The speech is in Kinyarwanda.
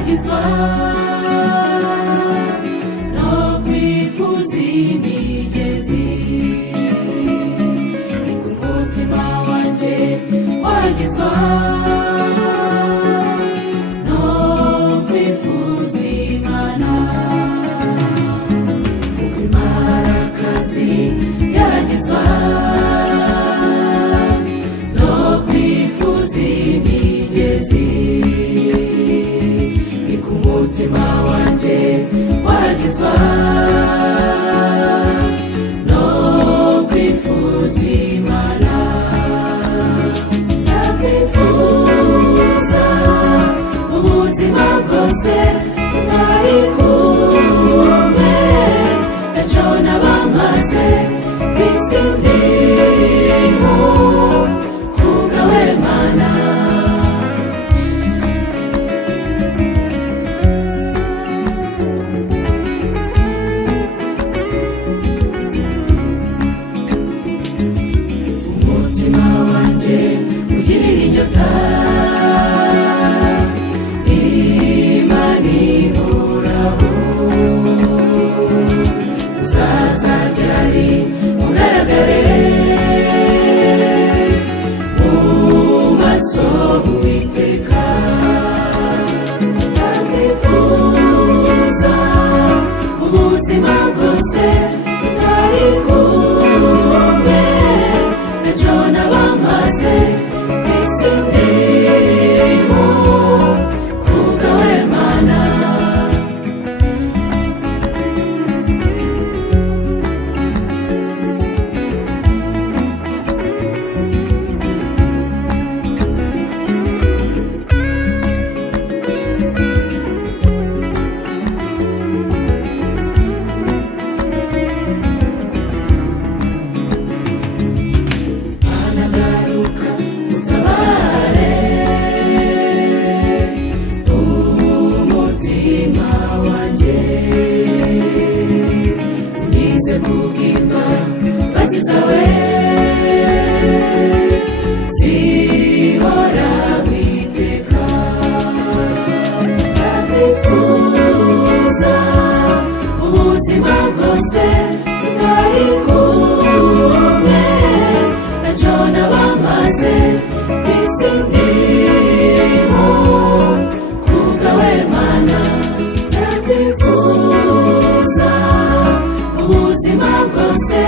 yagizwa no kwifuza imigezi, ni ku mutima wanjye wagizwa no kwifuza Imana, kuko imparakazi yagizwa no kwifuza imigezi, ni ku mutima wanjye wagizwa no kwifuza Imana. Ndakwifuza ubuzima bwose utari kumwe, ntacyo naba maze ku isi ndiho kubwawe Mana. Umutima wanjye ugirira inyota Imana ihoraho, uzaza ryari ugaragare mu maso h'Uwiteka. Ndakwifuza ubuzima bwose utari kumwe, ntacyo naba maze ku isi ndiho kubwawe Mana. Anagaruka utabare umutima wanjye, unkize kubw'imbabazi zawe zihoraho iteka. Ndakwifuza ubuzima bwose utari kumwe, ntacyo naba maze ku isi ndiho kubwawe Mana. Ndakwifuza ubuzima bwose